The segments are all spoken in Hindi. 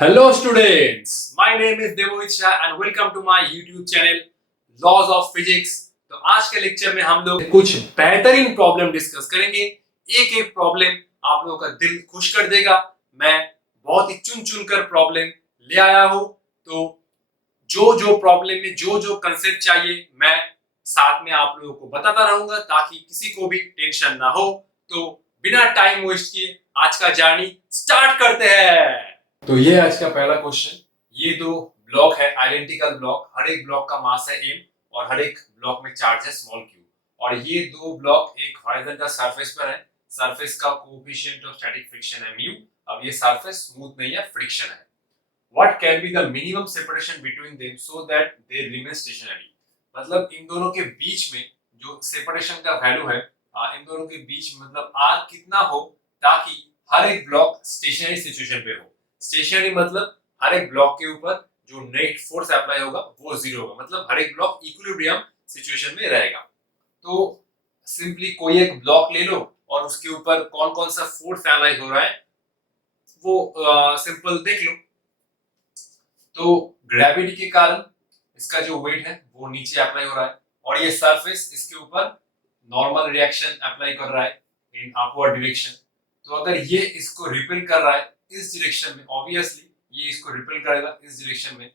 Hello students, my name is Devojit Shah and welcome to my YouTube channel Laws of Physics। तो आज के लेक्चर में हम लोग कुछ बेहतरीन प्रॉब्लम डिस्कस करेंगे। एक एक प्रॉब्लम आप लोगों का दिल खुश कर देगा। मैं बहुत ही चुन चुन कर प्रॉब्लम ले आया हूँ। तो जो प्रॉब्लम में जो कंसेप्ट चाहिए मैं साथ में आप लोगों को बताता रहूंगा ताकि किसी को भी टेंशन ना हो। तो बिना टाइम वेस्ट किए आज का जर्नी स्टार्ट करते हैं। तो ये आज का पहला क्वेश्चन। ये दो ब्लॉक है, आइडेंटिकल ब्लॉक। हर एक ब्लॉक का मास है m और हर एक ब्लॉक में चार्ज है स्मॉल q। और ये दो ब्लॉक एक हॉरिजॉन्टल सरफेस पर है। सरफेस का कोएफिशिएंट ऑफ स्टैटिक फ्रिक्शन है म्यू। अब ये सरफेस स्मूथ नहीं है, फ्रिक्शन है। What can be the minimum separation between them so that they remain stationery. मतलब इन दोनों के बीच में जो सेपरेशन का वैल्यू है, इन दोनों के बीच में मतलब r कितना हो ताकि हर एक ब्लॉक स्टेशनरी सिचुएशन पे हो। स्टेशनरी मतलब हर एक ब्लॉक के ऊपर जो नेट फोर्स अप्लाई होगा वो जीरो होगा, मतलब हर एक ब्लॉक इक्विलिब्रियम सिचुएशन में रहेगा। तो सिंपली कोई एक ब्लॉक ले लो और उसके ऊपर कौन कौन सा फोर्स अप्लाई हो रहा है वो सिंपल देख लो। तो ग्रेविटी के कारण इसका जो वेट है वो नीचे अप्लाई हो रहा है और ये सरफेस इसके ऊपर नॉर्मल रिएक्शन अप्लाई कर रहा है इन अपवर्ड डायरेक्शन। तो अगर ये इसको रिपेल कर रहा है इस डायरेक्शन में, ऑब्वियसली ये इसको रिपेल करेगा इस डायरेक्शन में।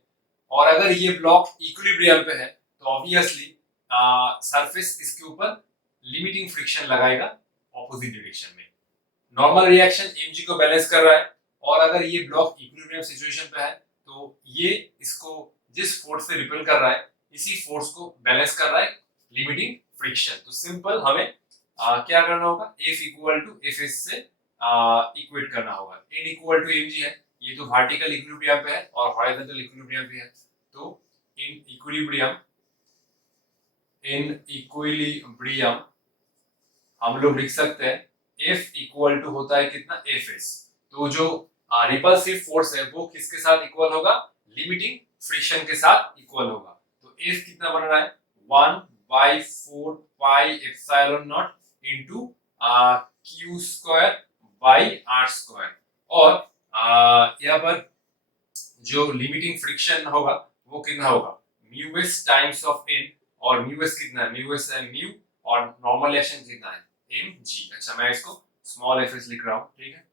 और अगर ये ब्लॉक इक्विलिब्रियम पे है तो ऑब्वियसली सरफेस इसके ऊपर लिमिटिंग फ्रिक्शन लगाएगा ऑपोजिट डायरेक्शन में। नॉर्मल रिएक्शन mg को बैलेंस कर रहा है और अगर ये ब्लॉक इक्विलिब्रियम सिचुएशन पे है तो ये इसको जिस फोर्स से रिपेल कर रहा है इसी फोर्स को बैलेंस कर रहा है लिमिटिंग फ्रिक्शन। तो सिंपल हमें क्या करना होगा, F इक्वल टू Fs से इक्वेट करना होगा। n इक्वल टू mg है, ये तो वर्टिकल इक्विलिब्रियम पे है और हॉरिजॉन्टल इक्विलिब्रियम पे है। तो इन इक्विलिब्रियम हम लोग लिख सकते हैं F इक्वल टू होता है कितना, Fs। तो जो रिपल्सिव फोर्स है वो किसके साथ इक्वल होगा, लिमिटिंग फ्रिक्शन के साथ इक्वल होगा। तो F कितना बन रहा है 1/4 पाई epsilon not into q square by r square. और यहाँ पर जो लिमिटिंग फ्रिक्शन होगा वो कितना होगा, mu S times of n। और म्यू एस कितना है, म्यू एस है म्यू और नॉर्मल रिएक्शन कितना है mg। अच्छा मैं इसको स्मॉल fs लिख रहा हूँ, ठीक है।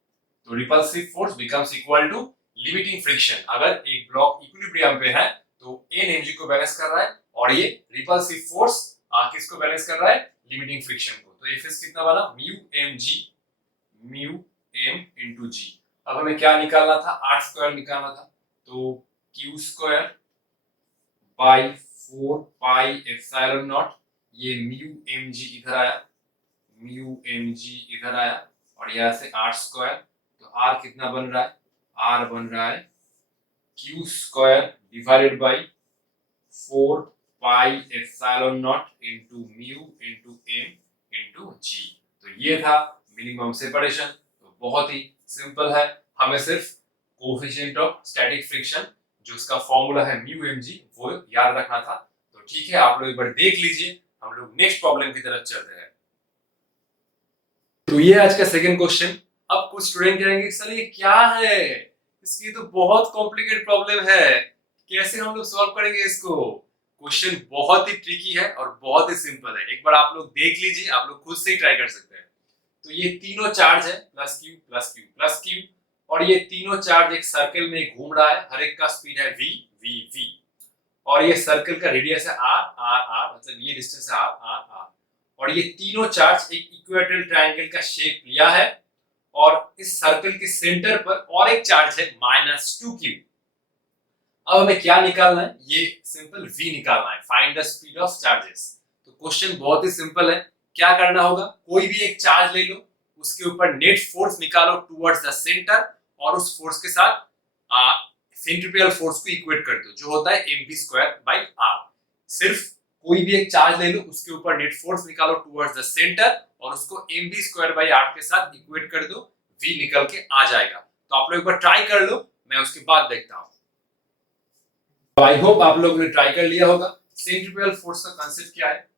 तो repulsive force becomes equal to limiting friction. अगर एक ब्लॉक इक्विलिब्रियम पे है तो n mg को बैलेंस कर रहा है और ये रिपल्सिव फोर्स किसको बैलेंस कर रहा है, लिमिटिंग फ्रिक्शन को। तो fs कितना बना, म्यू m into g। अब हमें क्या निकालना था, r स्क्वायर निकालना था। तो q square by 4 pi epsilon not, ये म्यू mg इधर आया, म्यू mg इधर आया और यहाँ से r स्क्वायर। तो r कितना बन रहा है, r बन रहा है q square divided by 4 pi epsilon not into mu into m into g। तो ये था मिनिमम सेपरेशन। तो बहुत ही सिंपल है, हमें सिर्फ कोएफिशिएंट ऑफ स्टैटिक फ्रिक्शन जो उसका फॉर्मूला है म्यू mg वो याद रखना था। तो ठीक है, आप लोग एक बार देख लीजिए, हम लोग नेक्स्ट प्रॉब्लम की तरफ चलते हैं। तो ये आज का सेकंड क्वेश्चन। अब कुछ स्टूडेंट कहेंगे सर ये क्या है, इसकी तो बहुत कॉम्प्लिकेटेड प्रॉब्लम है, कैसे हम लोग सॉल्व करेंगे इसको। क्वेश्चन बहुत ही ट्रिकी है और बहुत ही सिंपल है, एक बार आप लोग देख लीजिए, आप लोग खुद से ही ट्राई कर सकते हैं। तो ये तीनों चार्ज है plus Q plus Q plus Q और ये तीनों चार्ज एक सर्कल में घूम रहा है, हर एक का स्पीड है v v v और ये सर्कल का रेडियस है r r r, मतलब ये डिस्टेंस है r r r। और ये तीनों चार्ज एक इक्वेटोरियल ट्रायंगल का शेप लिया है और इस सर्कल के सेंटर पर और एक चार्ज है -2q। अब हमें क्या निकालना है, ये सिंपल v निकालना है, find the speed of charges. तो क्वेश्चन बहुत ही सिंपल है, क्या करना होगा, कोई भी एक चार्ज ले लो, उसके ऊपर नेट फोर्स निकालो टुवर्ड्स द सेंटर और उस फोर्स के साथ सेंट्रीपिटल फोर्स को इक्वेट कर दो जो होता है mv²/r। सिर्फ कोई भी एक चार्ज ले लो, उसके ऊपर नेट फोर्स निकालो टुवर्ड्स द सेंटर और उसको mv²/r के साथ इक्वेट कर दो, v निकल के आ जाएगा। तो आप लोग एक बार ट्राई कर लो, मैं उसके बाद देखता हूं। तो आई होप आप लोगों ने ट्राई कर लिया होगा। सेंट्रीपिटल फोर्स का कांसेप्ट क्या है,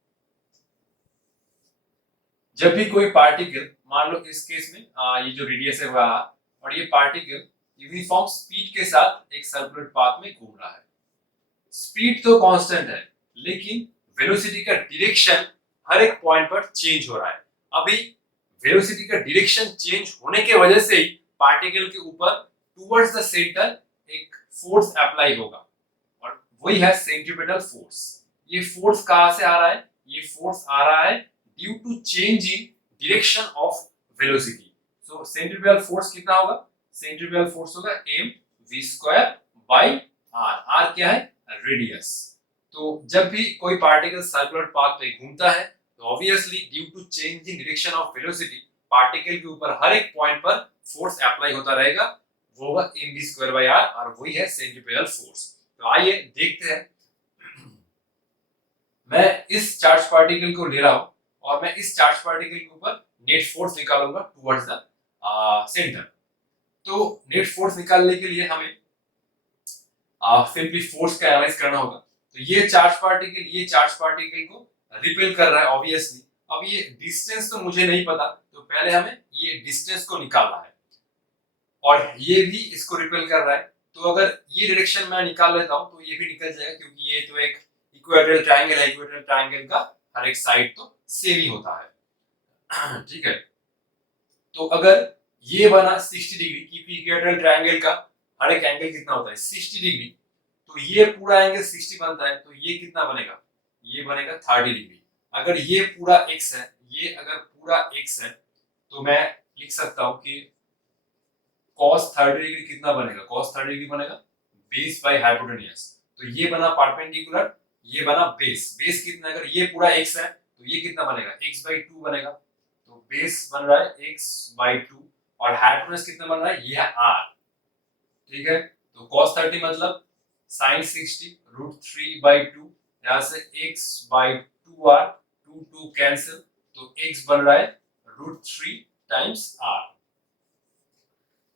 जब भी कोई पार्टिकल, मान लो इस केस में ये जो रेडियस है वह और ये पार्टिकल यूनिफॉर्म स्पीड के साथ एक सर्कुलर पाथ में घूम रहा है। स्पीड तो कांस्टेंट है, लेकिन वेलोसिटी का डायरेक्शन हर एक पॉइंट पर चेंज हो रहा है। अभी वेलोसिटी का डायरेक्शन चेंज होने के वजह से ही पार्टिकल के ऊपर टुवर्ड्स द सेंटर एक फोर्स अप्लाई होगा, और वही है सेंट्रीपिटल फोर्स। ये फोर्स कहां से आ रहा है? ये फोर्स आ रहा है due to change in direction of velocity. So centripetal force कितना होगा? सेंट्रीपिटल फोर्स होगा mv² बाई आर। आर क्या है? रेडियस। तो जब भी कोई पार्टिकल सर्कुलर पाथ पे घूमता है तो obviously due to change in direction of velocity particle के ऊपर हर एक पॉइंट पर फोर्स अप्लाई होता रहेगा, वो होगा mv² बाई आर, और वही है सेंट्रीपिटल फोर्स। तो आइए देखते हैं। मैं इस चार्ज पार्टिकल को ले रहा हूं और मैं इस चार्ज पार्टिकल के ऊपर नेट फोर्स निकालूंगा टुवर्ड्स द सेंटर। तो नेट फोर्स निकालने के लिए हमें सिंपली फोर्स का एनालाइज करना होगा। तो ये चार्ज पार्टिकल को रिपेल कर रहा है ऑब्वियसली। अब ये डिस्टेंस तो मुझे नहीं पता, तो पहले हमें ये डिस्टेंस को निकालना है, और ये भी इसको रिपेल कर रहा है। तो अगर ये डायरेक्शन मैं निकाल लेता हूं तो ये भी निकल जाएगा, क्योंकि ये तो एक इक्वेटोरियल ट्रायंगल है। इक्वेटोरियल ट्रायंगल का हर एक साइड तो सेम ही होता है। ठीक है, तो अगर ये बना 60 डिग्री, क्योंकि इक्वेटोरियल ट्रायंगल का हर एक एंगल कितना होता है? 60 डिग्री। तो ये पूरा एंगल 60 बनता है, तो ये कितना बनेगा? ये बनेगा 30 डिग्री। अगर ये पूरा x है, ये अगर पूरा x है, तो मैं लिख सकता हूं कि cos 30 डिग्री कितना बनेगा? cos 30 डिग्री बनेगा बेस बाय हाइपोटेन्यूज। तो ये बना परपेंडिकुलर, ये बना बेस। बेस कितना? अगर ये पूरा x है तो ये कितना बनेगा? x/2 बनेगा। तो बेस बन रहा है x/2, और हाइपोटेन्यूज कितना बन रहा है? ये है r। ठीक है, तो cos 30 मतलब sin 60 √3/2, यहां से x/2r, 2 कैंसिल, तो x बन रहा है √3 टाइम्स r।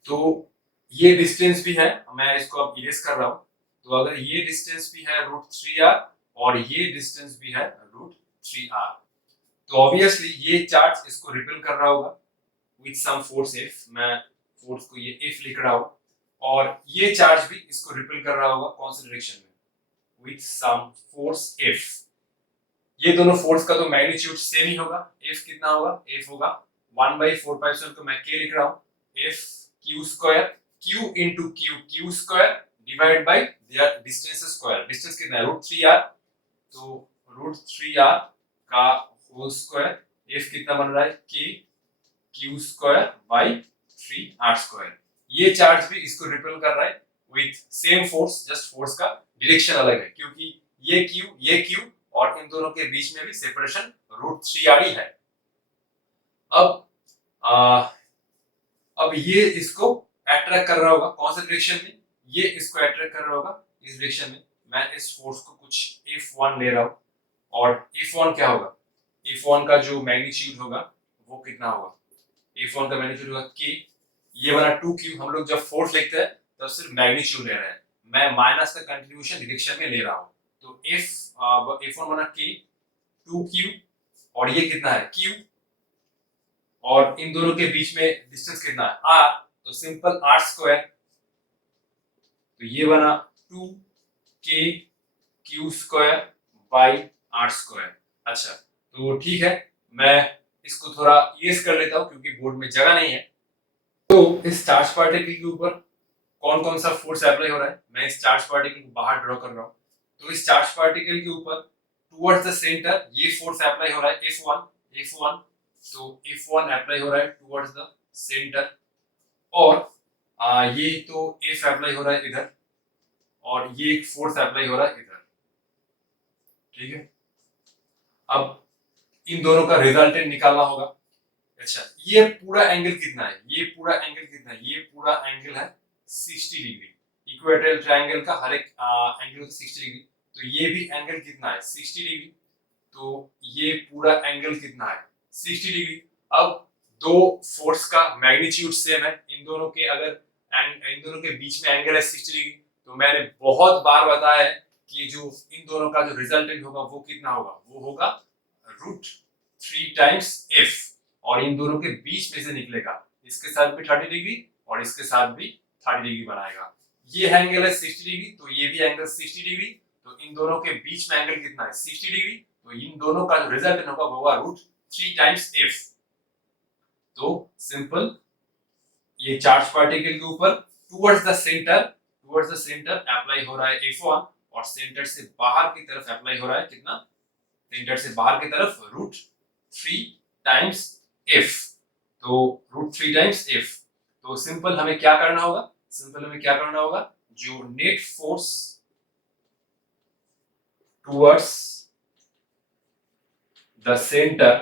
तो ये डिस्टेंस भी है, मैं इसको अब इरेज कर रहा हूं। तो अगर ये डिस्टेंस भी है √3r और ये डिस्टेंस भी है √3r, तो ऑब्वियसली ये चार्ज इसको रिपेल कर रहा होगा विद सम फोर्स F। मैं फोर्स को ये F लिख रहा हूं, और ये चार्ज भी इसको रिपेल कर रहा होगा कौन सी डायरेक्शन में? With some force F। ये दोनों फोर्स का तो मैग्नीट्यूड सेम ही होगा। F कितना होगा? F होगा 1/4π को मैं K लिख रहा हूं, F q², q into q² divide by their distance square. Distance कितना है? √3r, तो √3r का होल स्क्वायर। F कितना बन रहा है? K q² by 3r²। ये चार्ज भी इसको रिपेल कर रहा है with same force, just force का डायरेक्शन अलग है, क्योंकि ये q और इन दोनों के बीच में भी सेपरेशन √3r ही है। अब अब ये इसको अट्रैक्ट कर रहा होगा कौन सा डायरेक्शन में? ये इसको अट्रैक्ट कर रहा होगा इस डायरेक्शन में। मैं इस फोर्स को कुछ F1 ले रहा हूं, और F1 क्या होगा? F1 का जो मैग्नीट्यूड होगा वो कितना होगा? F1 का मैग्नीट्यूड होगा K। ये वाला 2Q, हम लोग जब फोर्स लिखते हैं तब सिर्फ मैग्नीट्यूड ले रहे हैं, मैं माइनस का कंट्रीब्यूशन डायरेक्शन में ले रहा हूं। तो F1 बना K 2Q, और ये कितना है? Q, और इन दोनों के बीच में डिस्टेंस कितना है? R। तो सिंपल r²। तो ये बना 2K q² बाई r²। अच्छा, तो ठीक है, मैं इसको थोड़ा इरेज कर लेता हूं क्योंकि बोर्ड में जगह नहीं है। तो इस चार्ज पार्टिकल के ऊपर कौन कौन सा फोर्स अप्लाई हो रहा है? मैं इस चार्ज पार्टिकल को बाहर ड्रॉ कर रहा हूं। तो इस चार्ज पार्टिकल के ऊपर टुवर्ड्स द सेंटर ये फोर्स अप्लाई हो रहा है F1। तो F1 अप्लाई हो रहा है टुवर्ड्स द सेंटर, और ये तो F अप्लाई हो रहा है इधर, और ये एक फोर्स अप्लाई हो रहा है इधर। ठीक है, अब इन दोनों का रिजल्टेंट निकालना होगा। अच्छा, ये पूरा एंगल कितना है? ये पूरा एंगल कितना है? ये पूरा एंगल है 60 डिग्री। इक्वेटोरियल ट्रायंगल का हर एक एंगल होता है 60 डिग्री। तो ये भी एंगल कितना है? 60 डिग्री। तो ये पूरा एंगल कितना है? 60 डिग्री। अब दो फोर्स का मैग्नीट्यूड सेम है, इन दोनों के अगर इन दोनों के बीच में एंगल है 60 डिग्री, तो मैंने बहुत बार बताया है कि जो इन दोनों का जो रिजल्टेंट होगा वो कितना होगा? वो होगा √3 टाइम्स F, और इन दोनों के बीच में से निकलेगा, इसके साथ भी 30 डिग्री और इसके साथ भी 30 डिग्री बनाएगा। ये एंगल है 60 डिग्री, तो ये भी एंगल 60 डिग्री, तो इन दोनों के बीच में एंगल कितना है 60 डिग्री, तो इन दोनों का जो रिजल्ट होगा वो होगा √3 टाइम्स f। तो सिंपल, ये चार्ज पार्टिकल के ऊपर टुवर्ड्स द सेंटर अप्लाई हो रहा है F1, और सेंटर से बाहर की तरफ अप्लाई हो रहा है कितना, सेंटर से बाहर की तरफ √3 टाइम्स f। तो √3 टाइम्स f। तो सिंपल हमें क्या करना होगा, जो net force towards the centre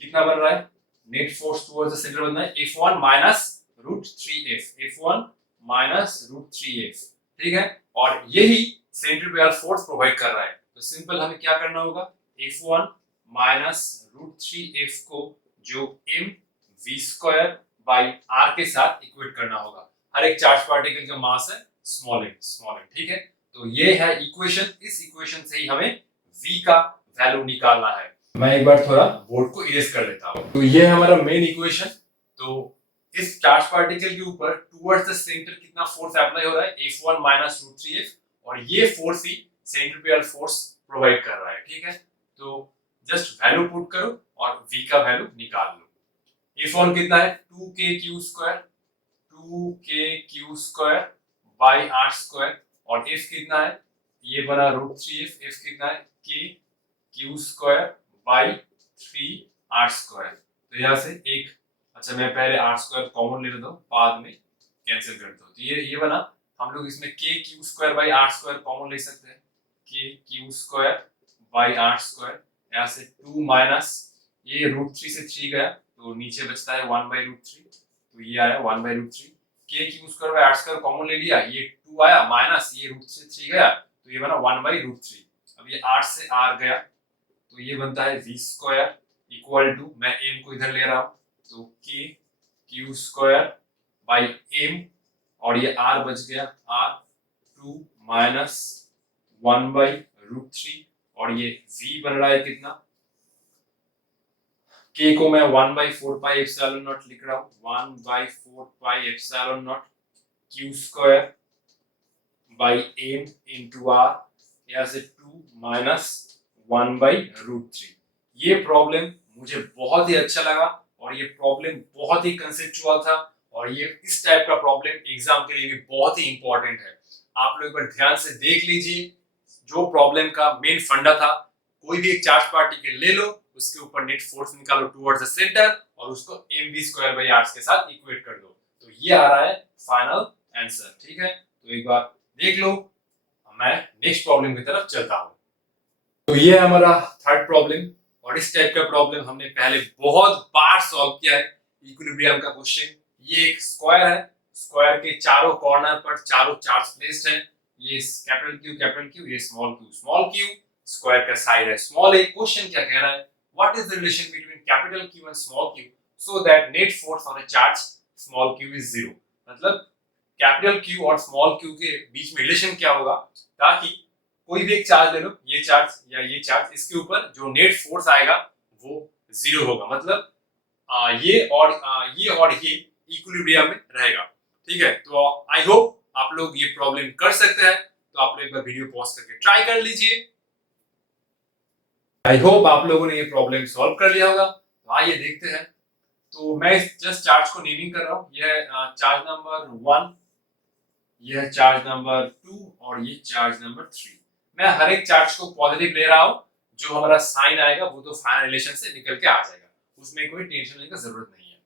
कितना बन रहा है, net force towards the centre बन रहा है F1 माइनस √3f, ठीक है, और यही सेंट्रीफ्यूगल फोर्स प्रोवाइड कर रहा है। तो सिंपल हमें क्या करना होगा, F1 माइनस √3f को जो mv² बाई r के साथ इक्वेट करना होगा। हर एक चार्ज पार्टिकल का मास है स्मॉल m, ठीक है। तो ये है इक्वेशन, इस इक्वेशन से ही हमें v का वैल्यू निकालना है। मैं एक बार थोड़ा बोर्ड को इरेज कर लेता हूं। तो ये हमारा मेन इक्वेशन। तो इस चार्ज पार्टिकल के ऊपर टुवर्ड्स द सेंटर कितना फोर्स अप्लाई हो रहा है, F1 माइनस √3f, और ये फोर्स ही सेंट्रीफ्यूगल फोर्स प्रोवाइड कर रहा है, ठीक है। तो जस्ट वैल्यू पुट करो और v का वैल्यू निकाल लो। F1 कितना है 2kq² बाई r², और f कितना है, ये बना √3f, f कितना है kq² बाई 3r²। तो यहाँ से एक, अच्छा मैं पहले r² कॉमन ले लेता हूँ, बाद में कैंसिल करता हूँ। तो ये बना, हम लोग इसमें kq² बाई r² कॉमन ले सकते हैं, kq² बाई r², यहाँ से 2 माइनस ये √3 से 3 गया, तो नीचे बचता है 1/√3, तो ये आया 1/√3। kq² बाई r² कॉमन ले लिया, ये 2 आया माइनस ये √3 से 3 गया, तो ये बना 1/√3। अब ये r से r गया, तो ये बनता है v² इक्वल टू, मैं m को इधर ले रहा हूँ, तो kq² बाई m, और ये r बच गया r2 माइनस 1/√3, और ये v बन रहा है कितना, k को मैं 1/4 पाई एप्सिलॉन नॉट लिख रहा हूँ, 1/4 पाई epsilon not q² by m into r, यहाँ से 2 माइनस 1/√3। ये प्रॉब्लम मुझे बहुत ही अच्छा लगा, और ये प्रॉब्लम बहुत ही कंसेप्चुअल था, और ये इस टाइप का प्रॉब्लम एग्जाम के लिए भी बहुत ही इंपॉर्टेंट है। आप लोग एक बार ध्यान से देख लीजिए, जो प्रॉब्लम का मेन फंडा था, कोई भी एक चार्ज पार्टिकल ले लो, उसके ऊपर नेट फोर्स निकालो टुवर्ड्स द सेंटर, और उसको mv² बाई r के साथ इक्वेट कर दो, तो ये आ रहा है फाइनल आंसर, ठीक है। तो एक बार देख लो, मैं नेक्स्ट प्रॉब्लम की तरफ चलता हूँ। तो ये हमारा थर्ड प्रॉब्लम, और इस टाइप का प्रॉब्लम हमने पहले बहुत बार सॉल्व किया है, इक्विलिब्रियम का क्वेश्चन। ये एक स्क्वायर है, स्क्वायर के चारों कॉर्नर पर चारों चार्ज प्लेस्ड हैं, ये कैपिटल क्यू, ये स्मॉल क्यू, स्क्वायर का साइड है स्मॉल a। क्वेश्चन क्या कह रहा है, what is the relation between capital Q and small Q so that net force on a charge small Q is 0। मतलब कैपिटल क्यू और स्मॉल क्यू के बीच में रिलेशन क्या होगा, ताकि कोई भी एक चार्ज ले लो, ये चार्ज या ये चार्ज, इसके ऊपर जो नेट फोर्स आएगा वो 0 होगा, मतलब ये इक्विलिब्रियम में रहेगा, ठीक है। तो आई होप आप लोग ये प्रॉब्लम कर सकते हैं, तो आप लोग एक बार वीडियो पॉज करके ट्राई कर लीजिए। आई होप आप लोगों ने ये प्रॉब्लम सॉल्व कर लिया होगा। तो आइए देखते हैं। तो मैं जस्ट चार्ज को नेमिंग कर रहा हूँ, यह चार्ज नंबर 1, यह चार्ज नंबर 2, और ये चार्ज नंबर 3। मैं हर एक चार्ज को पॉजिटिव ले रहा हूँ, जो हमारा साइन आएगा वो तो फाइनल रिलेशन से निकल के आ जाएगा, उसमें कोई टेंशन लेने की जरूरत नहीं है।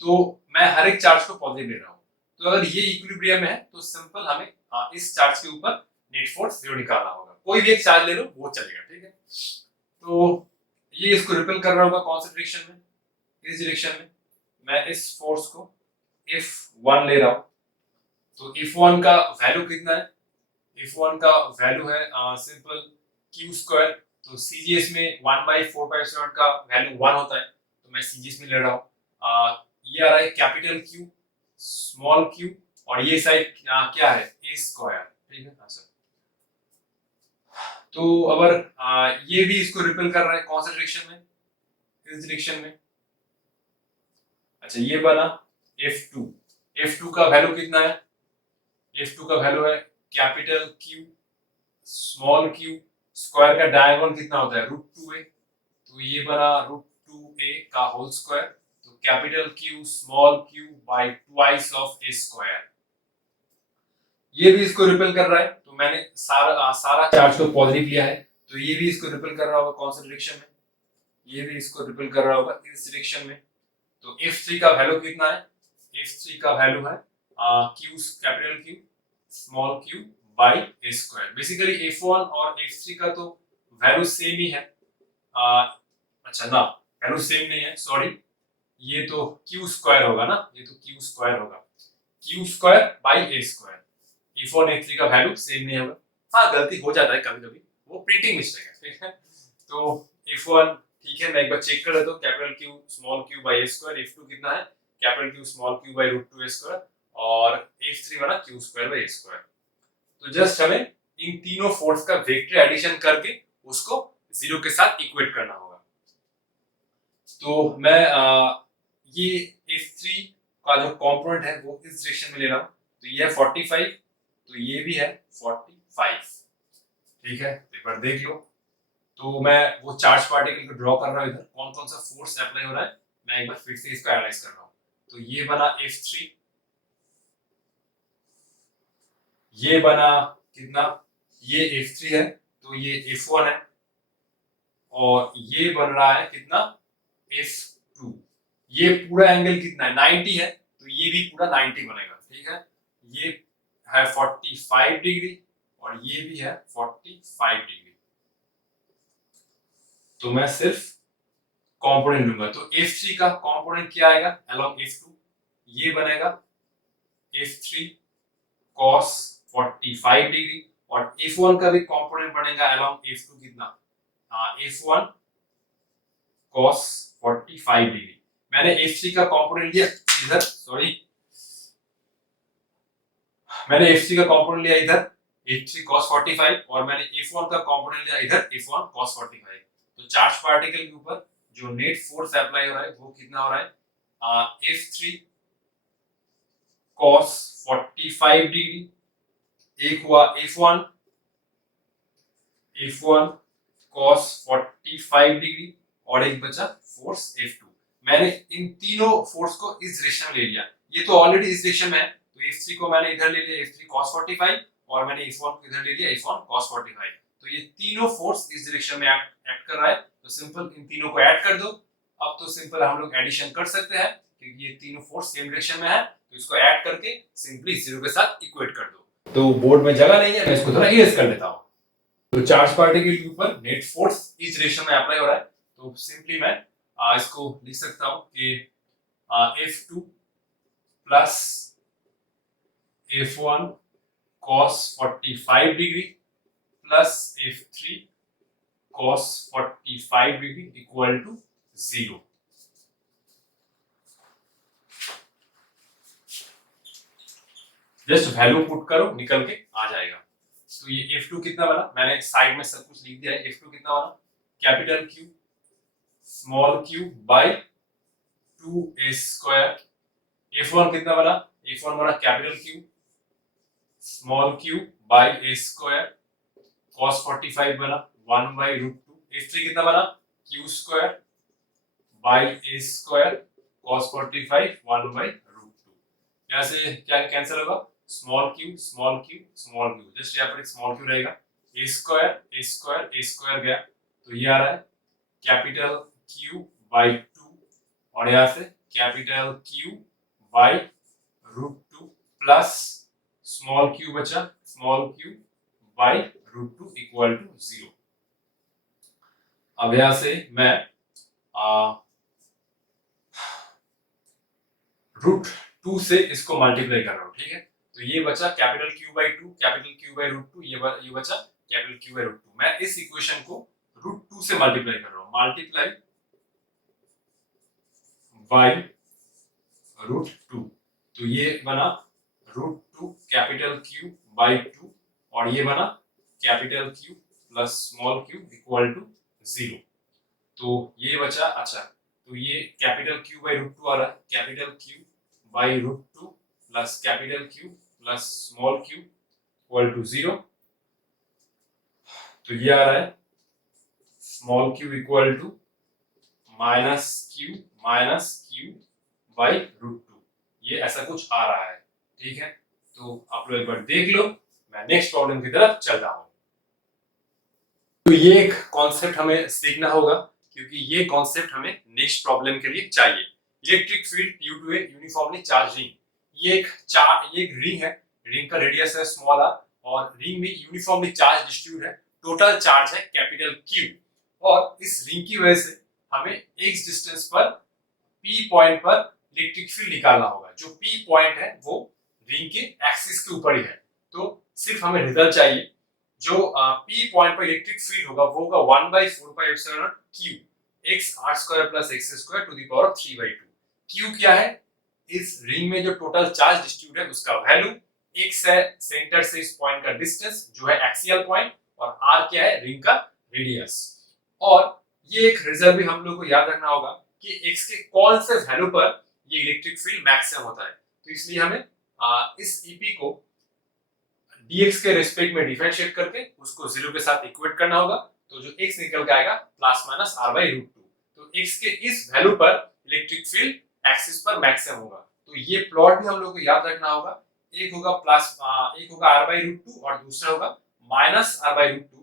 तो मैं हर एक चार्ज को पॉजिटिव ले रहा हूँ, तो अगर ये इक्विलिब्रियम में है तो सिंपल हमें इस चार्ज के ऊपर नेट फोर्स 0 निकालना होगा। कोई भी एक चार्ज ले लो वो चलेगा, ठीक है। तो ये इसको रिपेल कर रहा होगा कौन सी डायरेक्शन में, इस डायरेक्शन में। मैं इस फोर्स को F1 ले रहा हूँ, तो F1 का वैल्यू कितना है, F1 का वैल्यू है सिंपल q²। तो CGS में 1/4 पाई एप्सिलॉन का वैल्यू 1 होता है, तो मैं CGS में ले रहा हूँ। ये आ रहा है कैपिटल Q, स्मॉल q, और ये साइड क्या है a², ठीक है। अच्छा, तो अगर ये भी इसको रिपेल कर रहा है कौन सा डायरेक्शन में, इस डायरेक्शन में। अच्छा, ये बना F2 का वैल्यू कितना है, F2 का वैल्यू है capital Q small q, square का डायगोनल कितना होता है √2a, तो ये बना √2a का होल स्क्वायर, तो capital Q small q bye twice of a square. ये भी इसको रिपेल कर रहा है, तो मैंने सारा चार्ज को पॉजिटिव लिया है, तो ये भी इसको रिपेल कर रहा होगा कौन सा डायरेक्शन में, ये भी इसको रिपेल कर रहा होगा इस डायरेक्शन में। तो F3 का वैल्यू कितना है, F3 का वैल्यू है q capital Q small q by a square. Basically F1 और F3 का तो वैल्यू सेम ही है, अच्छा ना वैल्यू सेम नहीं है, सॉरी, ये तो q स्क्वायर होगा ना, ये तो q स्क्वायर होगा, q square by a square. F1 F3 का वैल्यू सेम नहीं होगा, हाँ गलती हो जाता है कभी कभी, वो प्रिंटिंग मिस्टेक है, ठीक है। तो F1 ठीक है, मैं एक बार चेक कर लेता हूँ, capital Q small q by a square. F2 कितना है, capital Q small q by √2a square, और F3 बना q square by a square. तो जस्ट हमें इन तीनों फोर्स का वेक्टर एडिशन करके उसको जीरो के साथ इक्वेट करना होगा। तो मैं ये F3 का जो कंपोनेंट है वो इस डायरेक्शन में ले रहा हूँ, तो ये है 45, तो ये भी है 45, ठीक है। एक बार देख लो, तो मैं वो चार्ज पार्टिकल को ड्रॉ कर रहा हूँ, इधर कौन कौन सा फोर्स अप्लाई हो रहा है मैं एक बार फिर से इसको एनालाइज कर रहा हूँ। तो ये बना F3, ये बना कितना, ये F3 है, तो ये F1 है, और ये बन रहा है कितना F2। ये पूरा एंगल कितना है 90 है, तो ये भी पूरा 90 बनेगा, ठीक है। ये है 45 डिग्री और ये भी है 45 डिग्री, तो मैं सिर्फ कंपोनेंट लूंगा। तो F3 का कंपोनेंट क्या आएगा अलोंग F2, ये बनेगा F3 cos 45 डिग्री, और F1 का भी कंपोनेंट बनेगा अलोंग F2 कितना, F1 cos 45 डिग्री। मैंने F3 का कंपोनेंट लिया इधर, सॉरी, मैंने F3 का कंपोनेंट लिया इधर F3 cos 45, और मैंने F1 का कंपोनेंट लिया इधर F1 cos 45। तो चार्ज पार्टिकल के ऊपर जो नेट फोर्स अप्लाई हो रहा है वो कितना हो रहा है F3 cos 45 डिग्री, एक हुआ F1 cos 45 डिग्री, और एक बचा फोर्स F2। मैंने इन तीनों फोर्स को इस डायरेक्शन में ले लिया, ये तो ऑलरेडी इस डायरेक्शन में है, तो F3 को मैंने इधर ले लिया F3 cos 45, और मैंने F1 को इधर ले लिया F1 cos 45। तो ये तीनों फोर्स इस डायरेक्शन में एक्ट कर रहा है, तो सिंपल इन तीनों को ऐड कर दो। अब तो सिंपल हम लोग एडिशन कर सकते हैं, क्योंकि ये तीनों फोर्स सेम डायरेक्शन में है, तो इसको ऐड करके सिंपली जीरो के साथ इक्वेट कर दो। तो बोर्ड में जगह नहीं है, मैं इसको थोड़ा इरेज कर लेता हूं। तो चार्ज पार्टिकल के ऊपर नेट फोर्स इस डायरेक्शन में अप्लाई हो रहा है, तो सिंपली मैं इसको लिख सकता हूं कि F2 plus F1 cos 45 degree plus F3 cos 45 degree equal to 0। Just value put करो, निकल के आ जाएगा। तो ये F2 कितना बना, मैंने साइड में सब कुछ लिख दिया है। F2 कितना बना, capital Q small q by 2a square. F1 कितना बना, F1 बना capital Q small q by a square, cos 45 बना 1 बाय √2। F3 कितना बना, q square by a square cos 45 1 by √2। यहाँ से क्या कैंसिल होगा, small q small q small q, just यहाँ पर एक स्मॉल q रहेगा, a square a square a square गया, तो ये आ रहा है कैपिटल Q बाय 2, और यहाँ से capital Q by √2 plus small q बचा small q by √2 equal to 0। अब यहाँ से मैं √2 से इसको मल्टीप्लाई कर रहा हूँ, ठीक है। तो ये बचा capital Q by 2, capital Q by √2, ये बचा कैपिटल Q बाय √2। मैं इस इक्वेशन को √2 से मल्टीप्लाई कर रहा हूँ, मल्टीप्लाई बाय √2, तो ये बना √2 कैपिटल Q बाय 2, और ये बना capital Q plus small q equal to 0। तो ये बचा, अच्छा, तो ये कैपिटल Q बाय √2 आ रहा है, capital Q by √2 plus capital Q plus small q equal to 0। तो ये आ रहा है small q equal to minus q by √2। ये ऐसा कुछ आ रहा है, ठीक है। तो आप लोग एक बार देख लो, मैं नेक्स्ट प्रॉब्लम की तरफ चल रहा हूं। तो ये एक कॉन्सेप्ट हमें सीखना होगा, क्योंकि ये कॉन्सेप्ट हमें नेक्स्ट प्रॉब्लम के लिए चाहिए। Electric field due to a uniformly charge ring. ये एक रिंग है, रिंग का रेडियस है स्मॉल r, और रिंग में यूनिफॉर्मली चार्ज डिस्ट्रीब्यूट है, टोटल चार्ज है कैपिटल Q। और इस रिंग की वजह से हमें x डिस्टेंस पर P पॉइंट पर इलेक्ट्रिक फील्ड निकालना होगा। जो P पॉइंट है वो रिंग के एक्सिस के ऊपर ही है। तो सिर्फ हमें रिजल्ट चाहिए। जो P पॉइंट पर इलेक्ट्रिक फील्ड होगा वो होगा 1/4πε0 Q x r² + x² to the power 3/2। Q क्या है? इस रिंग में जो टोटल चार्ज डिस्ट्रीब्यूट है उसका वैल्यू, x है सेंटर से इस पॉइंट का डिस्टेंस जो है एक्सियल पॉइंट, और r क्या है? रिंग का रेडियस। और ये एक रिजल्ट भी हम लोग को याद रखना होगा कि x के कौन से वैल्यू पर ये इलेक्ट्रिक फील्ड मैक्सिमम होता है। तो इसलिए हमें इस EP को dx के रेस्पेक्ट में डिफरेंशिएट करके उसको 0 के साथ इक्वेट करना होगा। तो जो x निकल के आएगा प्लस माइनस r/√2। तो x के इस वैल्यू पर इलेक्ट्रिक फील्ड एक्सिस पर मैक्सिमम होगा। तो ये प्लॉट भी हम लोग को याद रखना होगा। एक होगा r/√2 और दूसरा होगा माइनस r/√2।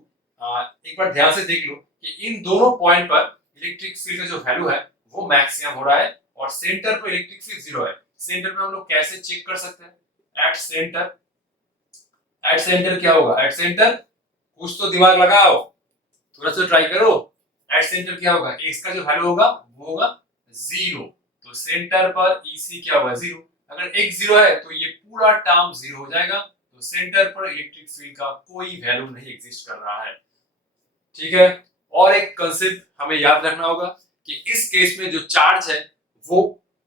एक बार ध्यान से देख लो कि इन दोनों पॉइंट पर इलेक्ट्रिक फील्ड का जो वैल्यू है वो मैक्सिमम हो रहा है, और सेंटर पर इलेक्ट्रिक फील्ड 0 है। सेंटर में हम लोग कैसे चेक कर सकते हैं? एट सेंटर क्या होगा? एट सेंटर कुछ तो दिमाग लगाओ, थोड़ा सा ट्राई करो। एट सेंटर क्या होगा? x का जो वैल्यू होगा वो होगा 0। तो सेंटर पर EC क्या होगा? 0। अगर x 0 है तो ये पूरा टर्म 0 हो जाएगा। तो सेंटर पर इलेक्ट्रिक फील्ड का कोई वैल्यू नहीं एग्जिस्ट कर रहा है, ठीक है। और एक कंसेप्ट हमें याद रखना होगा कि इस केस में जो चार्ज है वो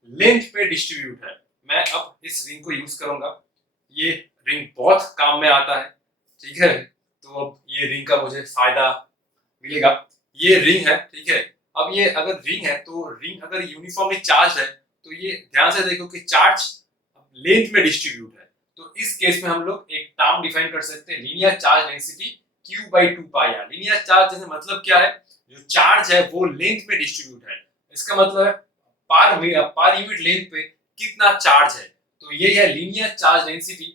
लेंथ पे डिस्ट्रीब्यूट है। मैं अब इस रिंग को यूज करूंगा। ये रिंग बहुत काम में आता है, ठीक है। तो अब ये रिंग का मुझे फायदा मिलेगा। ये रिंग है, ठीक है। अब ये अगर रिंग है तो रिंग अगर यूनिफॉर्मली चार्ज है तो ये ध्यान से देखो कि चार्ज लेंथ में डिस्ट्रीब्यूट है। तो इस केस में हम लोग एक टर्म डिफाइन कर सकते हैं, linear charge density Q/2πr। Linear charge जैसे मतलब क्या है? जो चार्ज है वो लेंथ में डिस्ट्रीब्यूट है। इसका मतलब है पर यूनिट लेंथ पे कितना चार्ज है। तो ये है लीनियर चार्ज डेंसिटी,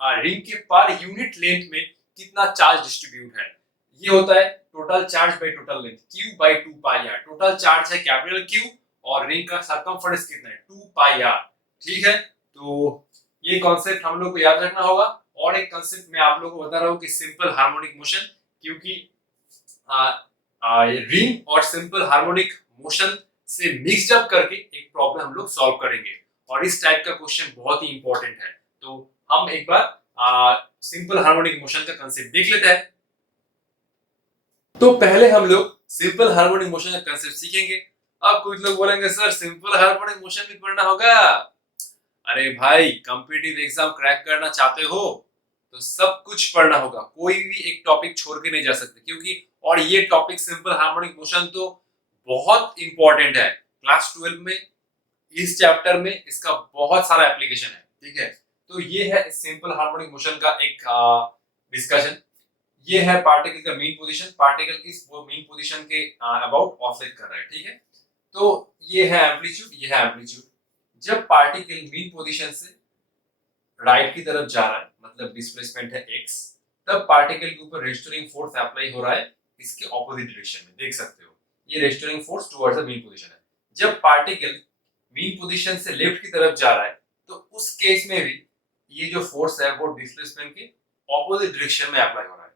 रिंग के पर यूनिट लेंथ में कितना चार्ज डिस्ट्रीब्यूट है। ये होता है total charge by total length Q/2πr। Total charge है कैपिटल Q और रिंग का सरकमफेरेंस कितना है? 2πr, ठीक है। तो ये कॉन्सेप्ट हम लोग को याद रखना होगा। और एक कॉन्सेप्ट मैं आप लोगों को बता रहा हूँ कि सिंपल हार्मोनिक मोशन, क्योंकि रिंग और सिंपल हार्मोनिक मोशन से मिक्स्ड अप करके एक प्रॉब्लम हम लोग सॉल्व करेंगे, और इस टाइप का क्वेश्चन बहुत ही इंपॉर्टेंट है। तो हम एक बार सिंपल हार्मोनिक मोशन का कंसेप्ट देख लेते हैं। तो पहले हम लोग सिंपल हार्मोनिक मोशन का कंसेप्ट सीखेंगे। अब कुछ लोग बोलेंगे सर सिंपल हार्मोनिक मोशन भी पढ़ना होगा। अरे भाई, कॉम्पिटिटिव एग्जाम क्रैक करना चाहते हो तो सब कुछ पढ़ना होगा, कोई भी एक टॉपिक छोड़ के नहीं जा सकते, क्योंकि और ये टॉपिक सिंपल हार्मोनिक मोशन तो बहुत इंपॉर्टेंट है। क्लास 12 में इस चैप्टर में इसका बहुत सारा एप्लीकेशन है, ठीक है। तो ये है सिंपल हार्मोनिक मोशन का एक डिस्कशन। ये है पार्टिकल का मीन पोजीशन, पार्टिकल इस वो मीन पोजीशन के अबाउट ऑसिलेट कर रहा है, ठीक है। तो ये है एम्पलीट्यूड, ये है एम्पलीट्यूड। जब पार्टिकल मीन पोजीशन से राइट की तरफ जा रहा है, मतलब डिस्प्लेसमेंट है x, तब पार्टिकल के ऊपर रेस्टोरिंग फोर्स अप्लाई हो रहा है इसके ऑपोजिट डायरेक्शन में, देख सकते हो। ये restoring force towards the mean position है। जब पार्टिकल मीन पोजीशन से लेफ्ट की तरफ जा रहा है तो उस केस में भी ये जो फोर्स है वो डिस्प्लेसमेंट के ऑपोजिट डायरेक्शन में अप्लाई हो रहा है।